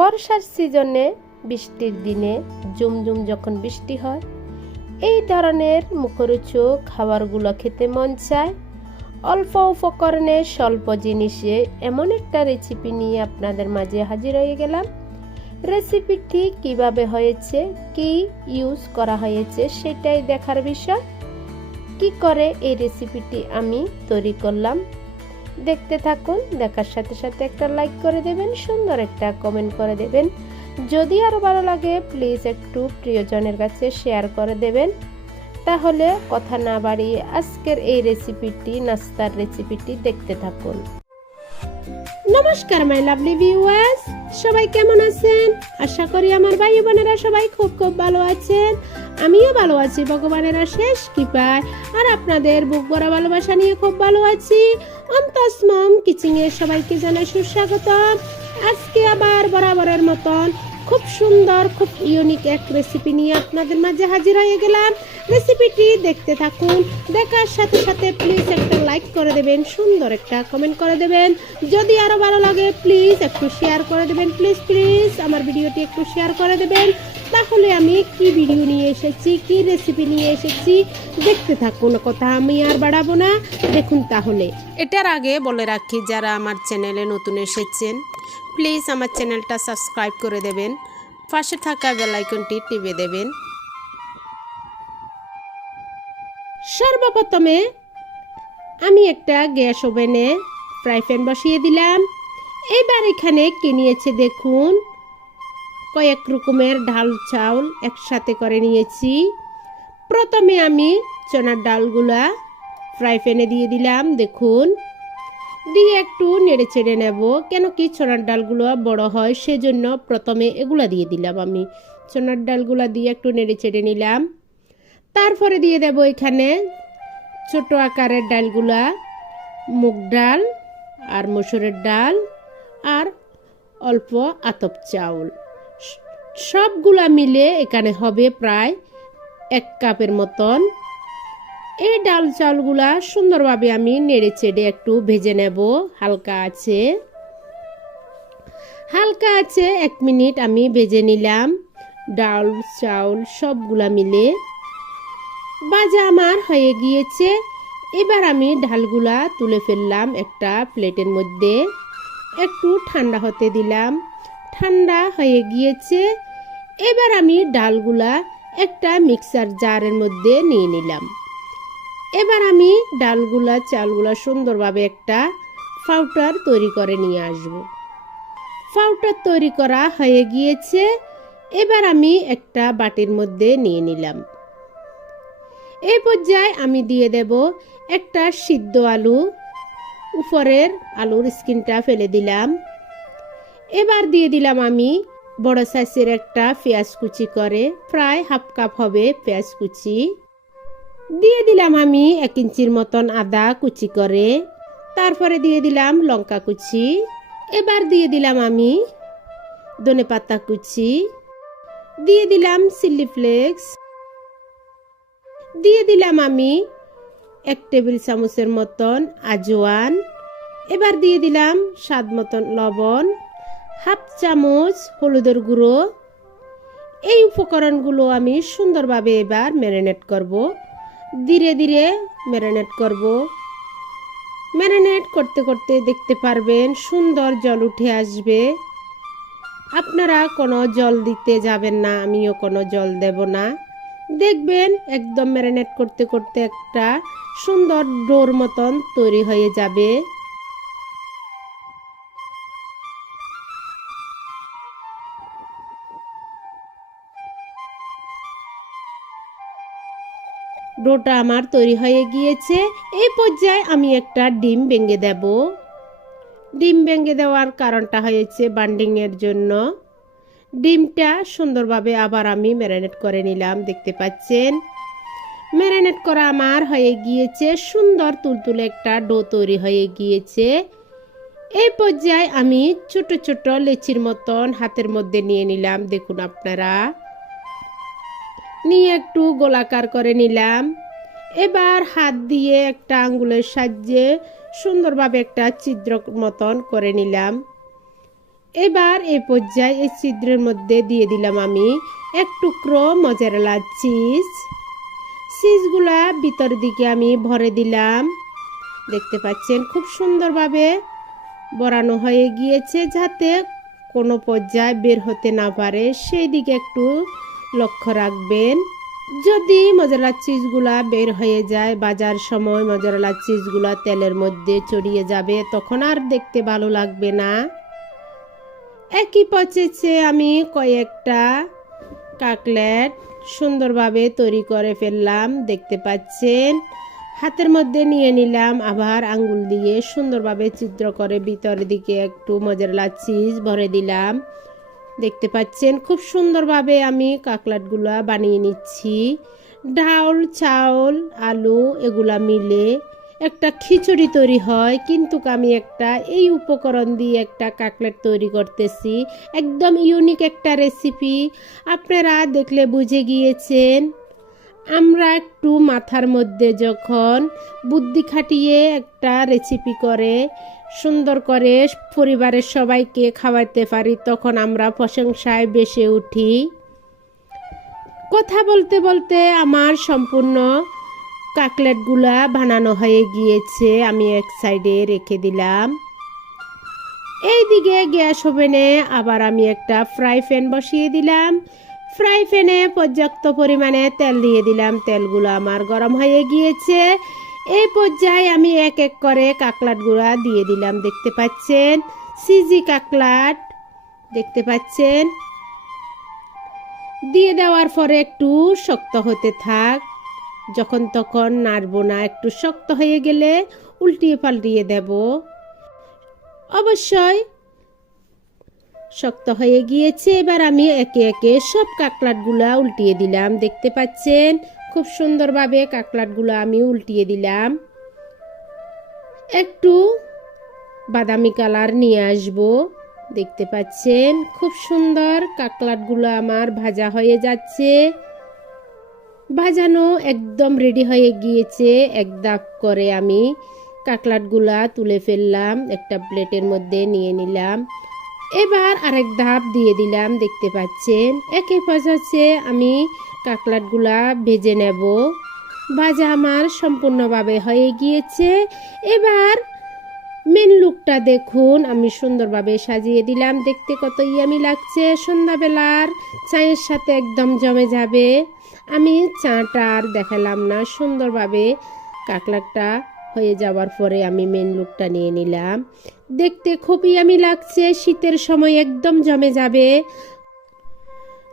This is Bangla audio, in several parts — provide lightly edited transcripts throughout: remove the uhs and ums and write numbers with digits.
বর্ষার সিজনে বৃষ্টির দিনে ঝুমঝুম যখন বৃষ্টি হয় এই ধরনের মুখরোচক খাবারগুলো খেতে মন চায়। অল্প উপকরণে স্বল্প জিনিসে এমন একটা রেসিপি নিয়ে আপনাদের মাঝে হাজির হয়ে গেলাম। রেসিপিটি কিভাবে হয়েছে, কি ইউজ করা হয়েছে সেটাই দেখার বিষয়। কি করে এই রেসিপিটি আমি তৈরি করলাম দেখতে থাকুন। দেখার সাথে সাথে একটা লাইক করে দেবেন, সুন্দর একটা কমেন্ট করে দেবেন। যদি আরো ভালো লাগে প্লিজ একটু প্রিয়জনের কাছে শেয়ার করে দেবেন। তাহলে কথা না বাড়িয়ে আজকের এই রেসিপিটি, নাস্তার রেসিপিটি দেখতে থাকুন। নমস্কার মাই লাভলি ভিউয়ার্স, সবাই কেমন আছেন? আশা করি আমার ভাই বোনেরা সবাই খুব খুব ভালো আছেন। আমিও ভালো আছি ভগবানের অশেষ কৃপায়, আর আপনাদের বুক ভরা ভালোবাসা নিয়ে খুব ভালো আছি। অন্তস মম কিচেন এর সবাইকে জানাই সুস্বাগতম। আজকে আবার বরাবরের মতন খুব সুন্দর, খুব ইউনিক এক রেসিপি নিয়ে আপনাদের মাঝে হাজির হয়ে গেলাম। রেসিপিটি দেখতে থাকুন। দেখার সাথে সাথে প্লিজ একটা লাইক করে দেবেন, সুন্দর একটা কমেন্ট করে দেবেন। যদি আরো ভালো লাগে প্লিজ একটু শেয়ার করে দেবেন। প্লিজ প্লিজ আমার ভিডিওটি একটু শেয়ার করে দেবেন। তাহলে আমি কি ভিডিও নিয়ে এসেছি, কি রেসিপি নিয়ে এসেছি দেখতে থাকুন। কথা আমি আর বাড়াবো না, দেখুন তাহলে। এটার আগে বলে রাখি, যারা আমার চ্যানেলে নতুন এসেছেন প্লিজ আমার চ্যানেলটা সাবস্ক্রাইব করে দেবেন, পাশে থাকা বেল আইকনটি টিপে দেবেন। সর্বপ্রথমে আমি একটা গ্যাস ওভেনে ফ্রাই প্যান বসিয়ে দিলাম। এবার এখানে কি নিয়েছে দেখুন, কয়েক রকমের ডাল চাউল একসাথে করে নিয়েছি। প্রথমে আমি চনার ডালগুলা ফ্রাই প্যানে দিয়ে দিলাম, দেখুন, দিয়ে একটু নেড়ে চেড়ে নেব। কেন কি চনার ডালগুলো বড় হয় সেজন্য প্রথমে এগুলা দিয়ে দিলাম। আমি চনার ডালগুলা দিয়ে একটু নেড়ে চেড়ে নিলাম। তারপরে দিয়ে দেব এখানে ছোট আকারের ডালগুলা, মুগ ডাল আর মসুরের ডাল আর অল্প আতপ চাউল, সবগুলা মিলে এখানে হবে প্রায় 1 কাপের মতন। এই ডাল চাউলগুলা সুন্দরভাবে আমি নেড়ে চেড়ে একটু ভেজে নেব হালকা আছে। 1 মিনিট আমি ভেজে নিলাম। ডাল চাউল সবগুলা মিলে ভাজা আমার হয়ে গিয়েছে। এবার আমি ডালগুলা তুলে ফেললাম একটা প্লেটের মধ্যে, একটু ঠান্ডা হতে দিলাম। ঠান্ডা হয়ে গিয়েছে। এবার আমি ডালগুলা একটা মিক্সার জারের মধ্যে নিয়ে নিলাম। এবার আমি ডালগুলা চালগুলা সুন্দরভাবে একটা পাউডার তৈরি করে নিয়ে আসব। পাউডার তৈরি করা হয়ে গিয়েছে। এবার আমি একটা বাটির মধ্যে নিয়ে নিলাম। এই পর্যায়ে আমি দিয়ে দেব একটা সিদ্ধ আলু, উপরের আলুর স্কিনটা ফেলে দিলাম। এবার দিয়ে দিলাম আমি বড় সাইজের একটা পেঁয়াজ কুচি করে, প্রায় 1/2 কাপ হবে পেঁয়াজ কুচি। দিয়ে দিলাম আমি 1 ইঞ্চির মতন আদা কুচি করে। তারপরে দিয়ে দিলাম লঙ্কা কুচি। এবার দিয়ে দিলাম আমি ধনেপাতা কুচি, দিয়ে দিলাম চিলি ফ্লেক্স, দিয়ে দিলাম আমি 1 টেবিল চামচের মতন আজওয়ান। এবার দিয়ে দিলাম স্বাদ মতন লবণ, 1/2 চামচ হলুদের গুঁড়ো। এই উপকরণগুলো আমি সুন্দরভাবে এবার ম্যারিনেট করব। ধীরে ধীরে ম্যারিনেট করব। ম্যারিনেট করতে করতে দেখতে পারবেন সুন্দর জল উঠে আসবে। আপনারা কোনো জল দিতে যাবেন না, আমিও কোনো জল দেব না। দেখবেন একদম ম্যারিনেট করতে করতে একটা সুন্দর ডোর মতন তৈরি হয়ে যাবে। ডোটা আমার তৈরি হয়ে গিয়েছে। এই পর্যায়ে আমি একটা ডিম ভেঙে দেব। ডিম ভেঙে দেওয়ার কারণটা হয়েছে বান্ডিং এর জন্য। ডিমটা সুন্দরভাবে আবার আমি ম্যারিনেট করে নিলাম, দেখতে পাচ্ছেন। ম্যারিনেট করা আমার হয়ে গিয়েছে, সুন্দর তুলতুলে একটা ডো তৈরি হয়ে গিয়েছে। এই পর্যায়ে আমি ছোট ছোট লেচির মতন হাতের মধ্যে নিয়ে নিলাম, দেখুন আপনারা, নিয়ে একটু গোলাকার করে নিলাম। এবার হাত দিয়ে একটা আঙ্গুলের সাহায্যে সুন্দরভাবে একটা ছিদ্র মতন করে নিলাম। এবার এই পর্যায়ে এই ছিদ্রের মধ্যে দিয়ে দিলাম আমি এক টুকরো মজারেলা চিজগুলা ভিতর দিকে আমি ভরে দিলাম। দেখতে পাচ্ছেন খুব সুন্দরভাবে বরানো হয়ে গিয়েছে, যাতে কোনো পর্যায়ে বের হতে না পারে সেই দিকে একটু লক্ষ্য রাখবেন। যদি মজারেলা চিজগুলা বের হয়ে যায় ভাজার সময় মজারেলা চিজগুলা তেলের মধ্যে ছড়িয়ে যাবে, তখন আর দেখতে ভালো লাগবে না। একই প্রসেসে আমি কয়েকটা কাটলেট সুন্দরভাবে তৈরি করে ফেললাম। দেখতে পাচ্ছেন হাতের মধ্যে নিয়ে নিলাম, আবার আঙ্গুল দিয়ে সুন্দরভাবে ছিদ্র করে ভিতরের দিকে একটু মজারেলা চিজ ভরে দিলাম। দেখতে পাচ্ছেন খুব সুন্দরভাবে আমি কাটলেটগুলা বানিয়ে নিচ্ছি। ডাল, চাউল, আলু এগুলা মিলে একটা খিচুড়ি তৈরি হয়, কিন্তু আমি এই উপকরণ দিয়ে একটা কাটলেট তৈরি করতেছি। একদম ইউনিক একটা রেসিপি, আপনারা দেখলে বুঝে গিয়েছেন। আমরা একটু মাথার মধ্যে যখন বুদ্ধি খাটিয়ে একটা রেসিপি করে সুন্দর করে পরিবারের সবাইকে খাওয়াতে পারি, তখন আমরা প্রশংসায় ভেসে উঠি। কথা বলতে বলতে আমার সম্পূর্ণ কাটলেটগুলা বানানো হয়ে গিয়েছে, আমি এক সাইডে রেখে দিলাম। এইদিকে গ্যাস ওভেনে আবার আমি একটা ফ্রাই প্যান বসিয়ে দিলাম। ফ্রাই প্যানে পর্যাপ্ত পরিমাণে তেল দিয়ে দিলাম। তেলগুলো আমার গরম হয়ে গিয়েছে। এই পর্যায়ে আমি এক এক করে কাটলেটগুলা দিয়ে দিলাম। দেখতে পাচ্ছেন চিজি কাটলেট, দেখতে পাচ্ছেন। দিয়ে দেওয়ার পরে একটু শক্ত হতে থাক, যখন তখন নাড়বো না, একটু শক্ত হয়ে গেলে উল্টিয়ে পাল্টিয়ে দেব। অবশ্যই শক্ত হয়ে গিয়েছে। এবার আমি একে একে সব কাটলেটগুলা উল্টিয়ে দিলাম। দেখতে পাচ্ছেন খুব সুন্দরভাবে কাটলেটগুলা আমি উল্টিয়ে দিলাম। একটু বাদামি কালার নিয়ে আসবো। দেখতে পাচ্ছেন খুব সুন্দর কাটলেটগুলো আমার ভাজা হয়ে যাচ্ছে। ভাজানো একদম রেডি হয়ে গিয়েছে। এক ধাপ করে আমি কাটলেটগুলা তুলে ফেললাম, একটা প্লেটের মধ্যে নিয়ে নিলাম। এবার আরেক ধাপ দিয়ে দিলাম। দেখতে পাচ্ছেন একই প্রসেসে আমি কাটলেটগুলা ভেজে নেব। ভাজা আমার সম্পূর্ণভাবে হয়ে গিয়েছে। এবার মেন লুকটা দেখুন, আমি সুন্দরভাবে সাজিয়ে দিলাম। দেখতে কত ইয়ামি লাগছে, সন্ধ্যাবেলার চায়ের সাথে একদম জমে যাবে। আমি চাটা আর দেখালাম না, সুন্দরভাবে কাটলেটটা হয়ে যাওয়ার পরে আমি মেন লুকটা নিয়ে নিলাম। দেখতে খুবই ইয়ামি লাগছে, শীতের সময় একদম জমে যাবে।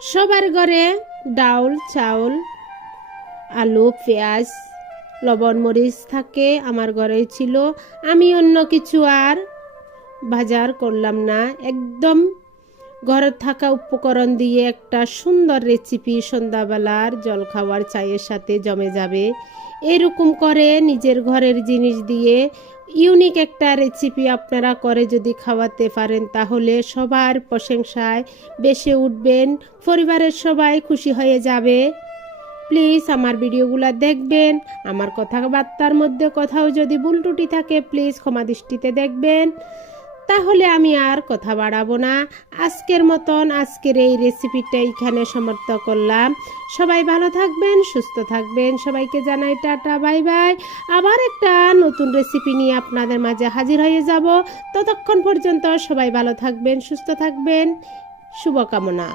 সবার ঘরে ডাল, চাউল, আলু, পেঁয়াজ, লবণ, মরিচ থাকে, আমার ঘরে ছিল। আমি অন্য কিছু আর বাজার করলাম না, একদম ঘরে থাকা উপকরণ দিয়ে একটা সুন্দর রেসিপি সন্ধ্যাবেলার জলখাবার চায়ের সাথে জমে যাবে। এরকম করে নিজের ঘরের জিনিস দিয়ে ইউনিক একটা রেসিপি আপনারা করে যদি খাওয়াতে পারেন, তাহলে সবার প্রশংসায় ভেসে উঠবেন, পরিবারের সবাই খুশি হয়ে যাবে। প্লিজ আমার ভিডিওগুলো দেখবেন। আমার কথাবার্তার মধ্যে কোথাও যদি ভুল ত্রুটি থাকে প্লিজ ক্ষমা দৃষ্টিতে দেখবেন। তাহলে আমি আর কথা বাড়াবো না। আজকের মতন আজকের এই রেসিপিটা এখানে সমাপ্ত করলাম। সবাই ভালো থাকবেন, সুস্থ থাকবেন। সবাইকে জানাই টাটা, বাই বাই। আবার একটা নতুন রেসিপি নিয়ে আপনাদের মাঝে হাজির হয়ে যাব। ততক্ষণ পর্যন্ত সবাই ভালো থাকবেন, সুস্থ থাকবেন। শুভকামনা।